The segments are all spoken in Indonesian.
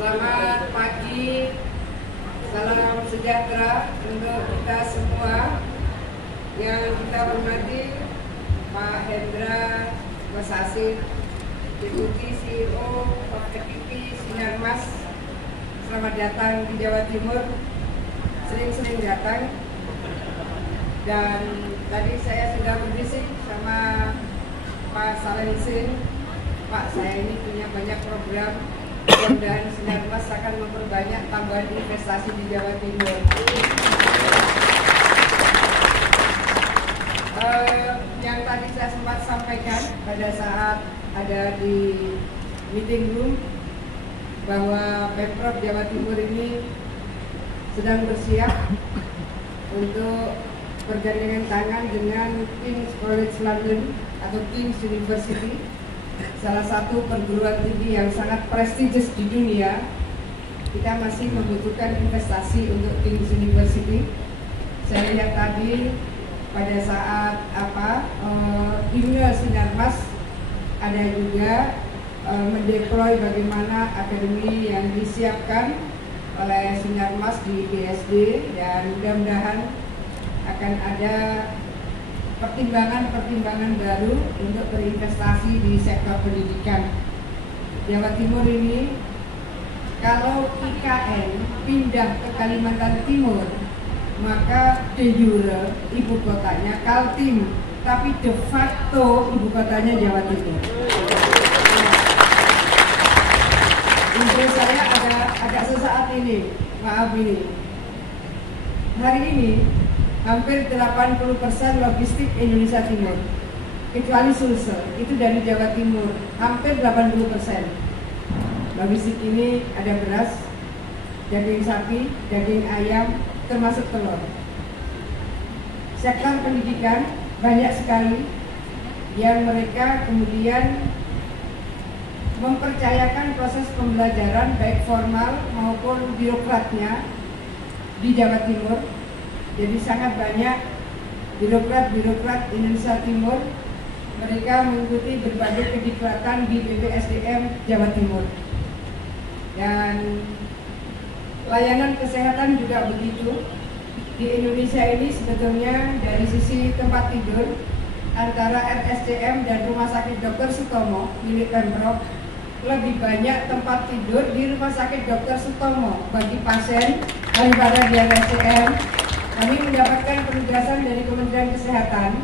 Selamat pagi, salam sejahtera untuk kita semua. Yang kita hormati Pak Hendra Mas Hasim, Deputi CEO FPP Sinarmas. Selamat datang di Jawa Timur, sering-sering datang. Dan tadi saya sudah berbisik sama Pak Salensin, Pak, saya ini punya banyak program, mudah-mudahan Sinarmas akan memperbanyak tambahan investasi di Jawa Timur. Yang tadi saya sempat sampaikan pada saat ada di meeting room bahwa Pemprov Jawa Timur ini sedang bersiap untuk bergandengan tangan dengan King's College London atau King's University, salah satu perguruan tinggi yang sangat prestigious di dunia. Kita masih membutuhkan investasi untuk King's University. Saya lihat tadi pada saat himne Sinarmas ada juga mendeploy bagaimana akademi yang disiapkan oleh Sinarmas di BSD, dan mudah-mudahan akan ada pertimbangan-pertimbangan baru untuk berinvestasi di sektor pendidikan. Jawa Timur ini, kalau IKN pindah ke Kalimantan Timur, maka de jure ibu kotanya Kaltim, tapi de facto ibu kotanya Jawa Timur. Info saya agak sesaat ini, maaf ini. Hari ini hampir 80% logistik Indonesia Timur, kecuali Sulsel, itu dari Jawa Timur, hampir 80%. Logistik ini ada beras, daging sapi, daging ayam, termasuk telur. Sektor pendidikan banyak sekali yang mereka kemudian mempercayakan proses pembelajaran baik formal maupun birokratnya di Jawa Timur. Jadi sangat banyak birokrat Indonesia Timur, mereka mengikuti berbagai kediklatan di BPSDM Jawa Timur. Dan layanan kesehatan juga begitu. Di Indonesia ini sebetulnya dari sisi tempat tidur antara RSCM dan Rumah Sakit Dr. Sutomo milik Pemprov, lebih banyak tempat tidur di Rumah Sakit Dr. Sutomo bagi pasien daripada di RSCM. Kami mendapatkan penugasan dari Kementerian Kesehatan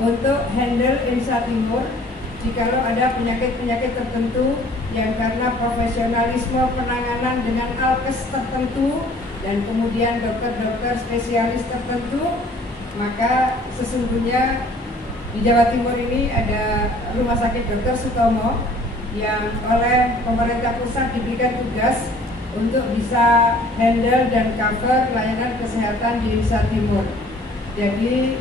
untuk handle Indonesia Timur jikalau ada penyakit-penyakit tertentu yang karena profesionalisme penanganan dengan alkes tertentu dan kemudian dokter-dokter spesialis tertentu, maka sesungguhnya di Jawa Timur ini ada Rumah Sakit Dr. Sutomo yang oleh pemerintah pusat diberikan tugas untuk bisa handle dan cover layanan kesehatan di Indonesia Timur. Jadi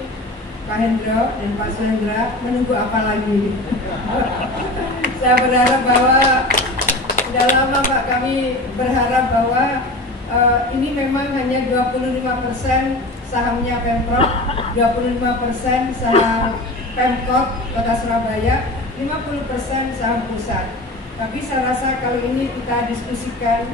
Pak Hendro dan Pak Suhendra menunggu apa lagi? Saya berharap bahwa sudah lama Pak, kami berharap bahwa ini memang hanya 25% sahamnya Pemprov, 25% saham Pemkot Kota Surabaya, 50% saham pusat. Tapi saya rasa kalau ini kita diskusikan,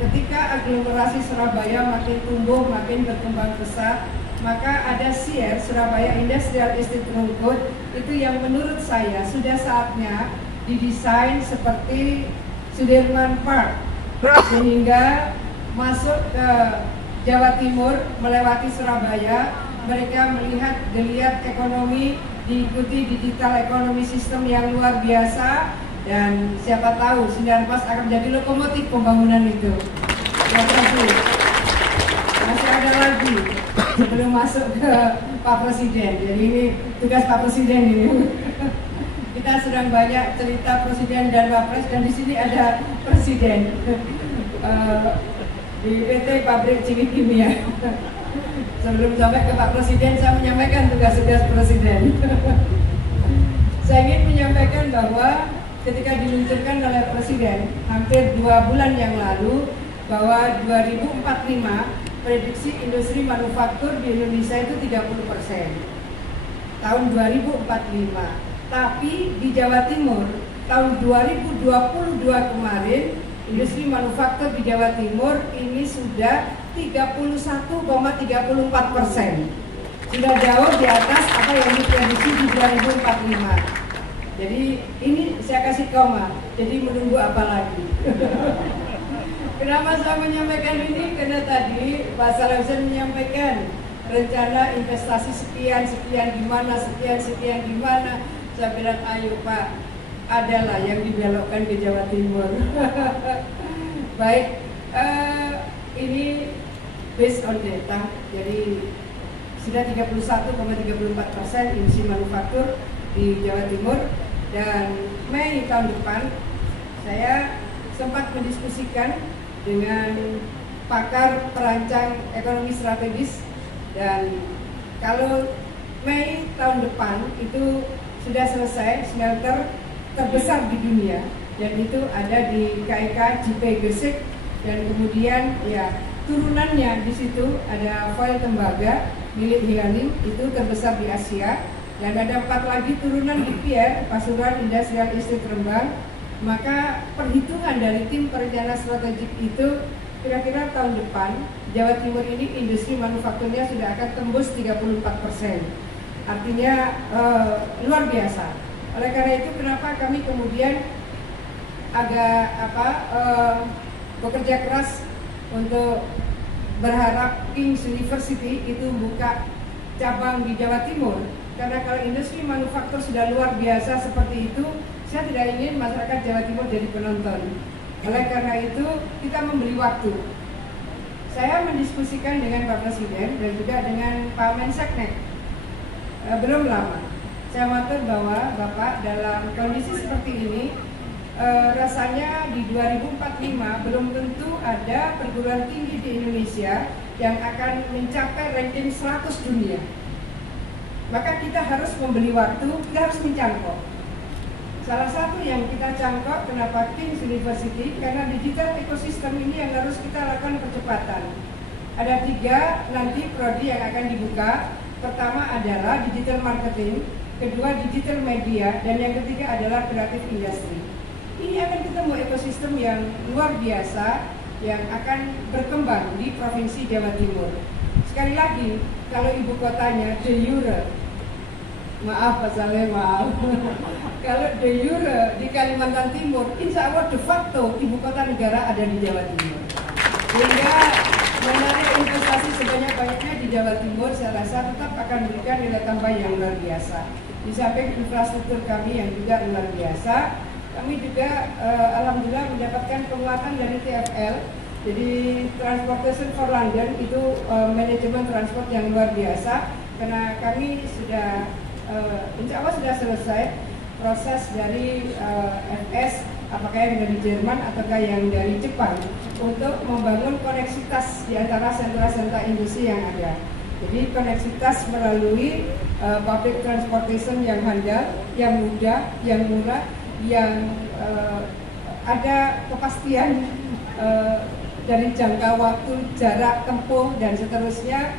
ketika aglomerasi Surabaya makin tumbuh, makin berkembang pesat, maka ada SIR, Surabaya Industrial Estate Road, itu yang menurut saya sudah saatnya didesain seperti Sudirman Park, sehingga masuk ke Jawa Timur melewati Surabaya, mereka melihat geliat ekonomi diikuti digital ekonomi sistem yang luar biasa, dan siapa tahu Sinarmas akan menjadi lokomotif pembangunan itu. Terima kasih. Masih ada lagi sebelum masuk ke Pak Presiden. Jadi ini tugas Pak Presiden ini. Kita sedang banyak cerita Presiden dan Wapres, dan di sini ada Presiden di PT Pabrik Cimit Kimia. Sebelum sampai ke Pak Presiden, saya menyampaikan tugas-tugas Presiden. Saya ingin menyampaikan bahwa ketika diluncurkan oleh Presiden hampir 2 bulan yang lalu, bahwa 2045 prediksi industri manufaktur di Indonesia itu 30% tahun 2045. Tapi di Jawa Timur tahun 2022 kemarin, industri manufaktur di Jawa Timur ini sudah 31,34%. Sudah jauh di atas apa yang diprediksi di 2045. Jadi ini saya kasih koma. Jadi menunggu apa lagi? Kenapa saya menyampaikan ini? Karena tadi Pak Saleh menyampaikan rencana investasi sekian gimana, sekian gimana. Saya bilang, ayo Pak, adalah yang dibelokkan ke Jawa Timur. Baik, ini based on data, jadi sudah 31,34% industri manufaktur di Jawa Timur, dan Mei tahun depan saya sempat mendiskusikan dengan pakar perancang ekonomi strategis, dan kalau Mei tahun depan itu sudah selesai smelter terbesar di dunia, dan itu ada di KIK JP Gresik, dan kemudian ya turunannya di situ ada Foil Tembaga milik Hilalim, itu terbesar di Asia, dan ada 4 lagi turunan di Pierre Pasuruan Industrial Estate Rembang. Maka perhitungan dari tim perencana strategik itu kira-kira tahun depan Jawa Timur ini industri manufakturnya sudah akan tembus 34%. Artinya luar biasa. Oleh karena itu kenapa kami kemudian agak bekerja keras untuk berharap King's University itu buka cabang di Jawa Timur, karena kalau industri manufaktur sudah luar biasa seperti itu, saya tidak ingin masyarakat Jawa Timur jadi penonton. Oleh karena itu kita memberi waktu. Saya mendiskusikan dengan Pak Presiden dan juga dengan Pak Menseknek. Belum lama saya matur bahwa Bapak dalam kondisi seperti ini, rasanya di 2045 belum tentu ada perguruan tinggi di Indonesia yang akan mencapai ranking 100 dunia. Maka kita harus membeli waktu, kita harus mencangkok. Salah satu yang kita cangkok, kenapa King's University, karena digital ekosistem ini yang harus kita lakukan percepatan. Ada 3 nanti prodi yang akan dibuka. Pertama adalah digital marketing, kedua digital media, dan yang ketiga adalah creative industry. Ini akan ketemu ekosistem yang luar biasa yang akan berkembang di Provinsi Jawa Timur. Sekali lagi, kalau ibu kotanya de jure, maaf Pak Saleh, maaf. Kalau de jure di Kalimantan Timur, insya Allah de facto ibu kota negara ada di Jawa Timur. Sehingga menarik investasi sebanyak-banyaknya di Jawa Timur, saya rasa tetap akan memberikan nilai tambah yang luar biasa. Di samping infrastruktur kami yang juga luar biasa, kami juga alhamdulillah mendapatkan penguatan dari TfL. Jadi Transportation for London itu manajemen transport yang luar biasa, karena kami sudah insya Allah sudah selesai proses dari FS, apakah yang dari Jerman ataukah yang dari Jepang, untuk membangun koneksitas di antara sentra-sentra industri yang ada. Jadi koneksitas melalui public transportation yang handal, yang mudah, yang murah, yang ada kepastian dari jangka waktu, jarak tempuh, dan seterusnya.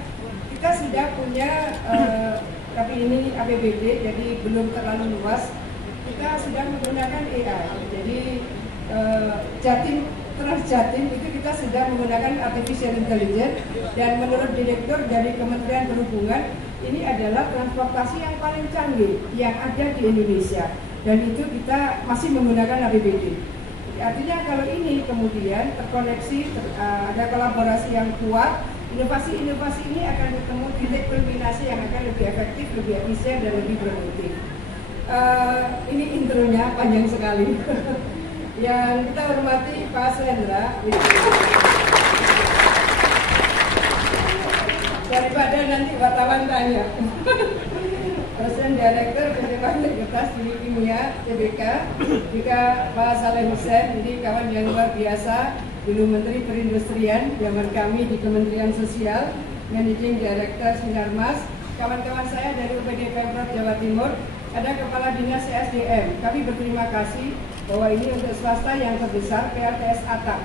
Kita sudah punya, tapi ini APBD, jadi belum terlalu luas. Kita sudah menggunakan AI. Jadi Jatim itu kita sudah menggunakan artificial intelligence, dan menurut direktur dari Kementerian Perhubungan, ini adalah transportasi yang paling canggih yang ada di Indonesia, dan itu kita masih menggunakan APBD. Artinya kalau ini kemudian terkoneksi, ada kolaborasi yang kuat, Inovasi-inovasi ini akan bertemu titik kulminasi yang akan lebih efektif, lebih efisien, dan lebih produktif. Ini intronya panjang sekali. Yang kita hormati Pak Slendra. Daripada nanti wartawan tanya. Presiden Direktur PT Pabrik Kertas Cimik Kimia TBK, juga Pak Saleh Hussein, jadi kawan yang luar biasa, dulu Menteri Perindustrian zaman kami di Kementerian Sosial, Managing Director Sinarmas, kawan-kawan saya dari UPD Pemprov Jawa Timur, ada Kepala Dinas SDM. Kami berterima kasih bahwa ini untuk swasta yang terbesar, PLTS Atap.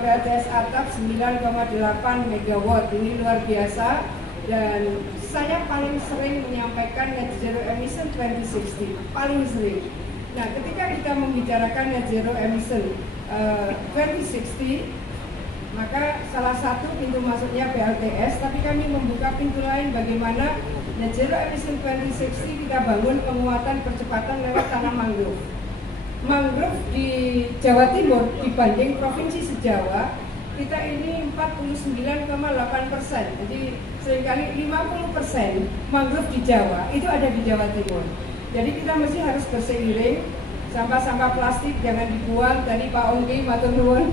PLTS Atap 9,8 MW, ini luar biasa, dan saya paling sering menyampaikan net zero emission 2060, paling sering. Nah, ketika kita membicarakan net zero emission 2060, maka salah satu pintu masuknya PLTS, tapi kami membuka pintu lain bagaimana net zero emission 2060 kita bangun penguatan percepatan lewat tanam mangrove. Mangrove di Jawa Timur dibanding provinsi se-Jawa kita ini 49,8%, jadi seringkali 50% mangrove di Jawa itu ada di Jawa Timur. Jadi kita mesti harus berseiring. Sampah-sampah plastik jangan dibuang. Tadi Pak Ongki matur nuwun,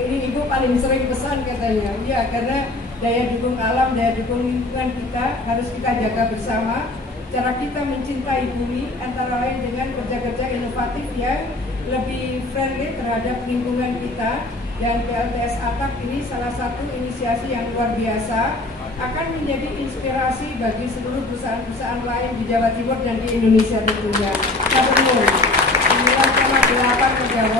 ini Ibu paling sering pesan katanya. Ya, karena daya dukung alam, daya dukung lingkungan kita harus kita jaga bersama. Cara kita mencintai bumi antara lain dengan kerja-kerja inovatif yang lebih friendly terhadap lingkungan kita. Dan PLTS Atap ini salah satu inisiasi yang luar biasa, akan menjadi inspirasi bagi seluruh perusahaan-perusahaan lain di Jawa Timur dan di Indonesia tentunya. 9,8 MW.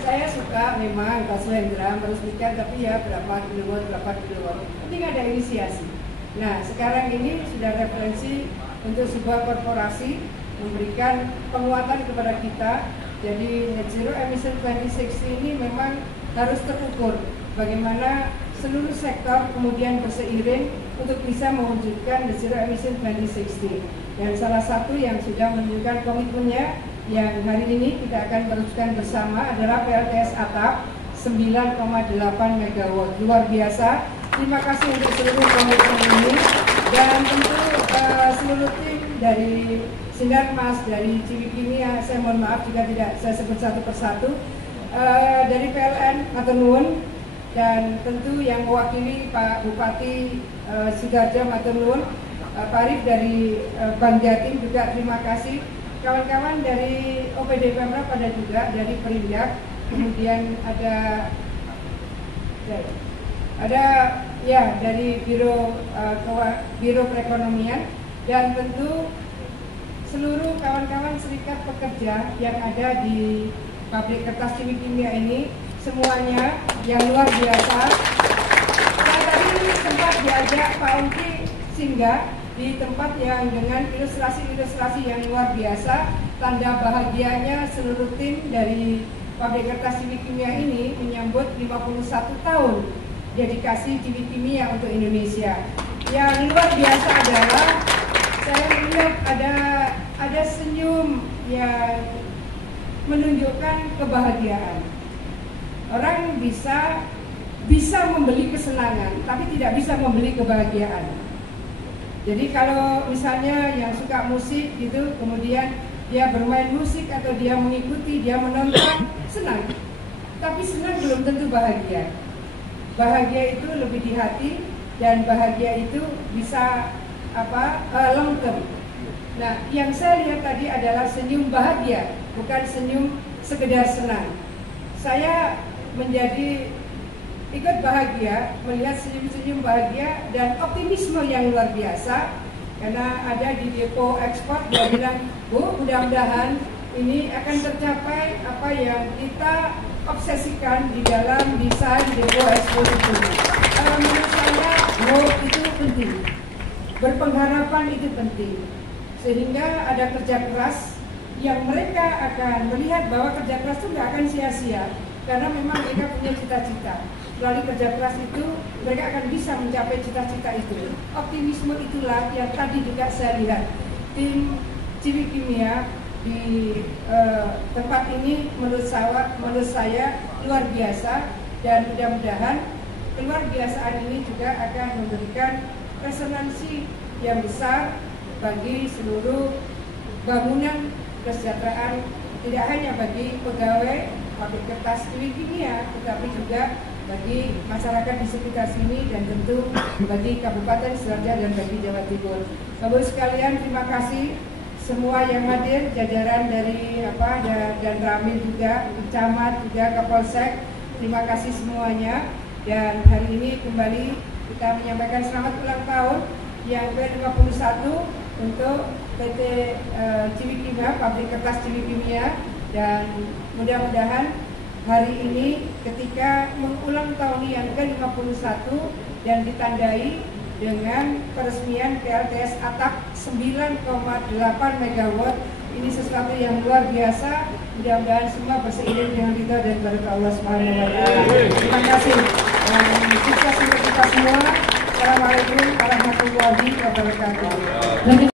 Saya suka memang Pak Slendra meresmikan, tapi ya berapa kilowatt. Penting ada inisiasi. Nah, sekarang ini sudah referensi untuk sebuah korporasi memberikan penguatan kepada kita. Jadi net zero emission 2060 ini memang harus terukur bagaimana seluruh sektor kemudian berseiring untuk bisa mewujudkan net zero emission 2060. Dan salah satu yang sudah menunjukkan komitmennya yang hari ini kita akan teruskan bersama adalah PLTS Atap 9,8 MW. Luar biasa. Terima kasih untuk seluruh komitmen ini, dan tentu seluruh tim dari Sinarmas, dari Cimik Kimia, saya mohon maaf jika tidak saya sebut satu persatu, dari PLN matur nuwun, dan tentu yang mewakili Pak Bupati Sidoarjo matur nuwun, Pak Arif dari Bank Jatim juga terima kasih, kawan-kawan dari OPD Pemprov ada juga, dari Perindak, kemudian ada ya dari Biro Perekonomian, dan tentu seluruh kawan-kawan serikat pekerja yang ada di Pabrik Kertas Cimik Kimia ini, semuanya yang luar biasa. Saya tadi sempat diajak Pak Ongki singgah di tempat yang dengan ilustrasi-ilustrasi yang luar biasa. Tanda bahagianya seluruh tim dari Pabrik Kertas Cimik Kimia ini menyambut 51 tahun dedikasi Cimik Kimia untuk Indonesia. Yang luar biasa adalah saya melihat ada senyum yang menunjukkan kebahagiaan. Orang bisa membeli kesenangan, tapi tidak bisa membeli kebahagiaan. Jadi kalau misalnya yang suka musik gitu, kemudian dia bermain musik atau dia mengikuti, dia menonton, senang. Tapi senang belum tentu bahagia. Bahagia itu lebih di hati, dan bahagia itu bisa long term. Nah, yang saya lihat tadi adalah senyum bahagia, bukan senyum sekedar senang. Saya menjadi ikut bahagia melihat senyum-senyum bahagia dan optimisme yang luar biasa, karena ada di depo ekspor dia bilang, Bu, mudah-mudahan ini akan tercapai apa yang kita obsesikan di dalam desain depo ekspor itu. Menurut saya, hope itu penting, berpengharapan itu penting, sehingga ada kerja keras yang mereka akan melihat bahwa kerja keras itu nggak akan sia-sia, karena memang mereka punya cita-cita. Melalui kerja keras itu mereka akan bisa mencapai cita-cita itu. Optimisme itulah yang tadi juga saya lihat tim Cimik Kimia di tempat ini menurut saya luar biasa, dan mudah-mudahan keluar biasaan ini juga akan memberikan resonansi yang besar bagi seluruh bangunan kesejahteraan, tidak hanya bagi pegawai pabrik kertas Ciwi Kimia, tetapi juga bagi masyarakat di sekitar sini dan tentu bagi Kabupaten Seraja dan bagi Jawa Timur. Bapak sekalian, terima kasih semua yang hadir, jajaran dari dan Ramil juga, Camat juga, Kapolsek, terima kasih semuanya. Dan hari ini kembali kita menyampaikan selamat ulang tahun yang ke-51 untuk PT Ciwi Kimia, pabrik kertas Ciwi Kimia, dan mudah-mudahan hari ini ketika mengulang tahun yang ke-51 dan ditandai dengan peresmian PLTS atap 9,8 MW, ini sesuatu yang luar biasa. Mudah-mudahan semua berseiring dengan ridha dan berkat Allah Subhanahu wa Ta'ala. Terima kasih dan sukses untuk kita semua. Assalamualaikum warahmatullahi wabarakatuh.